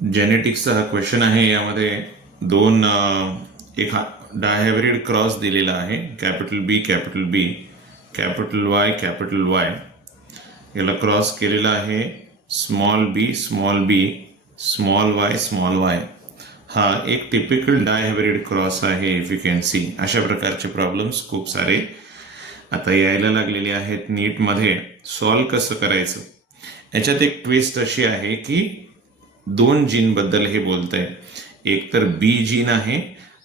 जेनेटिक्सचा हा क्वेश्चन आहे. यामध्ये दोन एक डायहायब्रिड क्रॉस दिलेला आहे, कॅपिटल बी कॅपिटल बी, कॅपिटल वाय याला क्रॉस केलेला आहे. स्मॉल बी स्मॉल बी, स्मॉल वाय हा एक टिपिकल डायहायब्रिड क्रॉस आहे. इफ यू कॅन सी, अशा प्रकारचे प्रॉब्लेम्स खूप सारे आता यायला लागलेले आहेत नीटमध्ये. सॉल्व कसं करायचं, याच्यात एक ट्विस्ट अशी आहे की दोन जीन बद्दल हे बोलत आहे. एक तर बी जीन आहे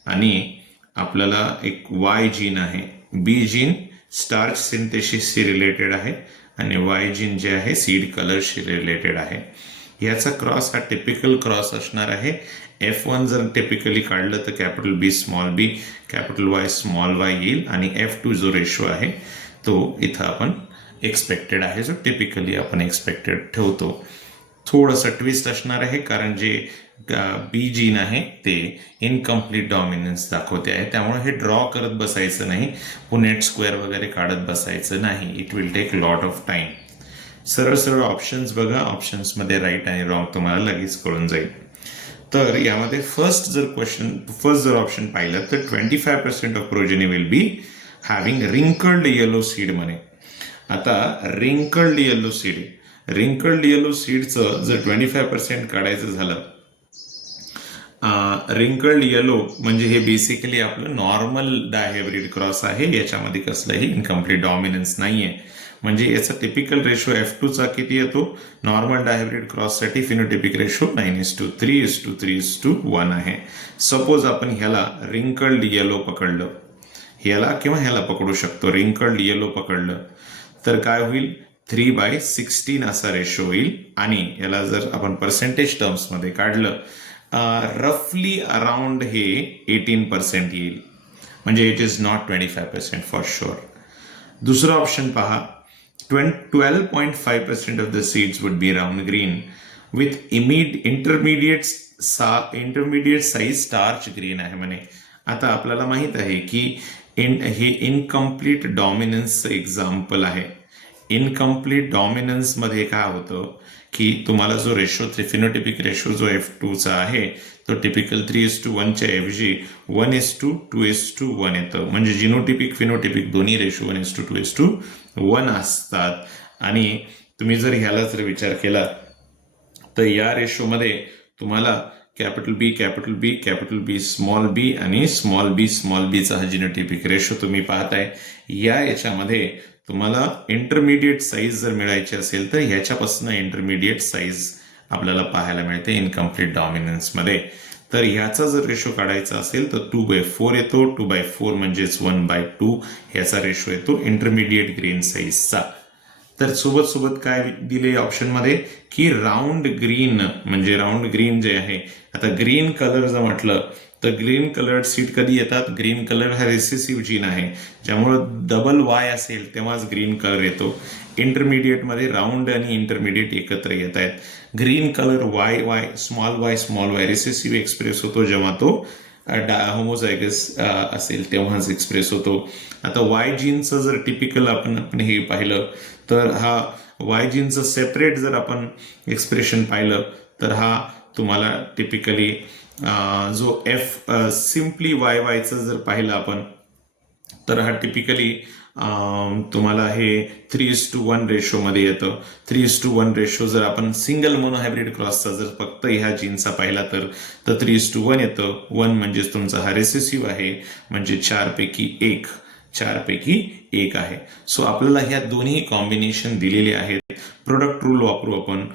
आणि आपल्याला एक वाय जीन आहे. बी जीन स्टार्च सिंथेसिसशी रिलेटेड आहे आणि वाय जीन जे आहे सीड कलरशी रिलेटेड आहे. याचा क्रॉस हा टिपिकल क्रॉस असणार आहे. F1 जर टिपिकली काढलं तर कॅपिटल बी स्मॉल बी, कॅपिटल वाय स्मॉल वाय येईल आणि F2 जो रेशो आहे तो इथं आपण एक्सपेक्टेड आहे, जो टिपिकली आपण एक्सपेक्टेड ठेवतो. थोडंसं ट्विस्ट असणार आहे कारण जे बी जीन आहे ते इनकम्प्लीट डॉमिनन्स दाखवते आहे, त्यामुळे हे ड्रॉ करत बसायचं नाही, पुनेट स्क्वेअर वगैरे काढत बसायचं नाही. It will take lot of time. सरळ सरळ ऑप्शन्स बघा, ऑप्शन्समध्ये राईट आणि रॉंग तुम्हाला लगेच कळून जाईल. तर यामध्ये फर्स्ट जर ऑप्शन पाहिलं तर 25% of progeny will be having wrinkled yellow seed म्हणे. आता रिंकल्ड येलो सीडचं जर 25% काढायचं झालं, रिंकल्ड येलो म्हणजे हे बेसिकली आपलं नॉर्मल डायहायब्रिड क्रॉस आहे. याच्यामध्ये कसलंही इनकम्प्लीट डॉमिनन्स नाहीये. म्हणजे याचा टिपिकल रेशो F2चा किती येतो नॉर्मल डायहायब्रिड क्रॉससाठी? फिनोटिपिक रेशो 9:3:3:1 आहे. सपोज आपण ह्याला रिंकल्ड येलो पकडलं, ह्याला किंवा ह्याला पकडू शकतो, रिंकल्ड येलो पकडलं तर काय होईल? 3/16 असा रेशो होईल. आणि याला जर आपण पर्सेंटेज टर्म्समध्ये काढलं, रफली अराउंड हे 18% येईल. म्हणजे it is not 25% for sure. दुसरं ऑप्शन पहा, 12.5% of the seeds would be round green with intermediate size starch green आहे म्हणे. आता आपल्याला माहित आहे की हे इनकम्प्लीट डॉमिनन्सचं एक्झाम्पल आहे. इनकम्प्लीट डॉमिनन्समध्ये काय होतं की तुम्हाला जो रेशो, फिनोटिपिक रेशो जो F2चा आहे तो टिपिकल 3:1 ऐवजी 1:2:1 येतं. म्हणजे जिनोटिपिक फिनोटिपिक दोन्ही रेशो 1:2:1 असतात. आणि तुम्ही जर ह्याला जर विचार केला तर या रेशोमध्ये तुम्हाला कॅपिटल बी कॅपिटल बी कॅपिटल बी स्मॉल बी आणि स्मॉल बीचा हा जिनोटिपिक रेशो तुम्ही पाहताय. याच्यामध्ये तुम्हाला इंटरमिडिएट साईज जर मिळायची असेल तर ह्याच्यापासून इंटरमिडिएट साईज आपल्याला पाहायला मिळते इनकम्प्लीट डॉमिनन्समध्ये. तर ह्याचा जर रेशो काढायचा असेल तर 2/4 येतो. 2/4 म्हणजेच 1/2 ह्याचा रेशो येतो इंटरमिडिएट ग्रीन साईजचा. तर सोबत काय दिले ऑप्शनमध्ये की राऊंड ग्रीन, म्हणजे राऊंड ग्रीन जे आहे. आता ग्रीन कलर जर म्हटलं तर ग्रीन कलर्ड सीड कधी येतात? ग्रीन कलर हा रिसेसिव्ह जीन आहे, ज्यामुळं डबल वाय असेल तेव्हाच ग्रीन कलर येतो. इंटरमिडिएटमध्ये राऊंड आणि इंटरमिडिएट एकत्र येत आहेत. Green colour Y small Y recessive express होतो जेव्हा तो होमोझायगस असेल तेव्हाच एक्सप्रेस होतो. आता वाय जीनचं जर टिपिकल आपण हे पाहिलं तर हा वाय जीनचं सेपरेट जर आपण एक्सप्रेशन पाहिलं तर हा तुम्हाला टिपिकली जो सिम्पली वायचं जर पाहिलं आपण तर हा टिपिकली तुम्हाला हे 3:1 रेशोमध्ये येतं. 3:1 रेशो जर आपण सिंगल मोनोहायब्रिड क्रॉसचा जर फक्त ह्या जीनचा पाहिला तर 3:1 येतं. 1 म्हणजेच तुमचा हा रेसेसिव्ह आहे, म्हणजे 4पैकी 1 आहे. सो आपल्याला ह्या दोन्ही कॉम्बिनेशन दिलेले आहेत. प्रोडक्ट रूल वापरू आपण.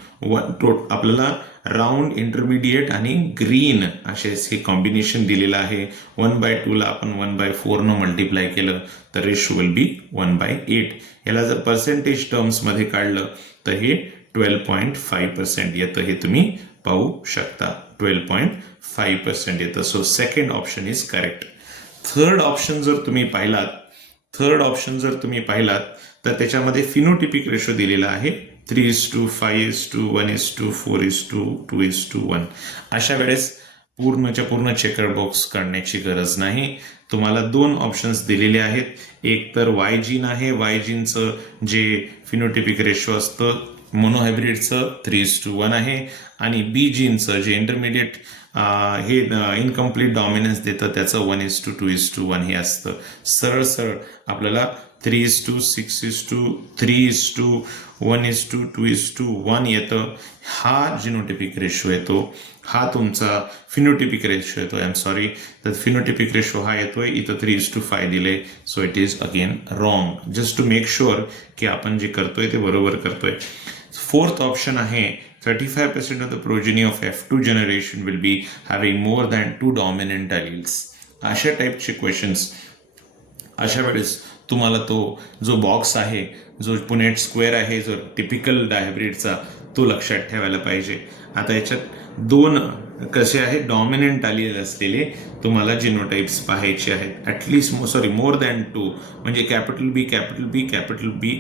आपल्याला राऊंड, इंटरमिडिएट आणि ग्रीन असे हे कॉम्बिनेशन दिलेलं आहे. 1/2 ला आपण 1/4 न मल्टिप्लाय केलं तर रेशो विल बी 1/8. याला जर पर्सेंटेज टर्म्समध्ये काढलं तर हे 12.5% येतं. हे तुम्ही पाहू शकता, 12.5% येतं. So second option is correct. Third option जर तुम्ही पाहिलात तर त्याच्यामध्ये फिनोटिपिक रेशो दिलेला आहे 3:5:1:4:2:1. अशा वेळेस पूर्ण चेकर बॉक्स काढण्याची गरज नाही. तुम्हाला 2 ऑप्शन्स दिलेले आहेत. एक तर वाय जीन आहे. वाय जीनचं जे फिनोटिपिक रेशो असतं मोनोहायब्रिडचं 3:1 आहे आणि बी जीनचं जे इंटरमिडिएट हे इनकम्प्लीट डॉमिनन्स देतं त्याचं 1:2:1 हे असतं. सरळ सरळ आपल्याला 3:6:3:1:2:1 येतं. हा जिनोटिपिक रेशो येतो, हा तुमचा फिनोटिपिक रेशो येतो. आय एम सॉरी, तर फिनोटिपिक रेशो हा येतोय, इथं 3:5 दिले. So it is again wrong. Just to make sure की आपण जे करतोय ते बरोबर करतोय. फोर्थ ऑप्शन आहे 35% of the progeny of F2 generation will be having more than 2 dominant alleles. अशा टाईपचे क्वेश्चन्स, अशा वेळेस तुम्हाला तो जो बॉक्स आहे, जो पुनेट स्क्वेअर आहे, जो टिपिकल डायब्रिडचा, तो लक्षात ठेवायला पाहिजे. आता याच्यात 2 कसे आहे, डॉमिनंट आलेले असलेले तुम्हाला जिनोटाइप्स पाहायचे आहेत. ॲटलिस्ट मोर दॅन 2 म्हणजे कॅपिटल बी कॅपिटल बी कॅपिटल बी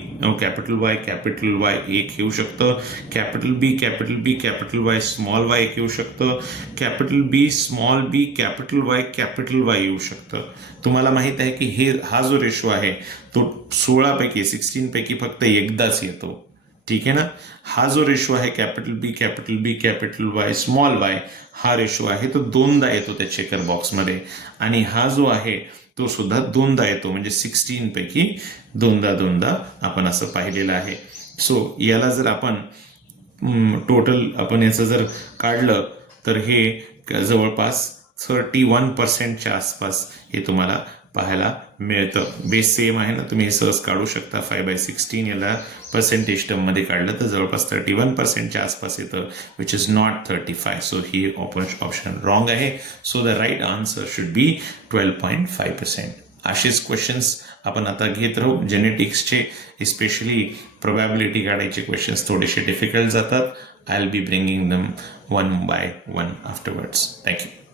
कॅपिटल वाय एक येऊ शकतं, कॅपिटल बी कॅपिटल वाय स्मॉल वाय एक येऊ शकतं, कॅपिटल बी स्मॉल बी कॅपिटल वाय येऊ शकतं. तुम्हाला माहित आहे की हा जो रेशो आहे तो 16 पैकी फक्त एकदाच येतो. ठीक आहे ना. हा जो रेशो आहे कॅपिटल बी कॅपिटल वाय स्मॉल वाय, हा रेशो आहे तो 2दा येतो त्या चेकर बॉक्समध्ये. आणि हा जो आहे तो सुद्धा 2दा येतो, म्हणजे 16 पैकी 2दा आपण असं पाहिलेलं आहे. सो याला जर आपण टोटल आपण याचं जर काढलं तर हे जवळपास 31% आसपास हे तुम्हाला पाहायला मिळतं. बेस सेम आहे ना, तुम्ही हे सहज काढू शकता. 5/16 याला पर्सेंटेज टर्ममध्ये काढलं तर जवळपास 31% आसपास येतं, विच इज नॉट 35. सो ही ऑप्शन रॉंग आहे. So the right answer should be 12.5%. असेच क्वेश्चन्स आपण आता घेत राहू जेनेटिक्सचे. इस्पेशली प्रोबॅबिलिटी काढायचे क्वेश्चन्स थोडेसे डिफिकल्ट जातात. I will be bringing them 1 by 1 afterwards. Thank you.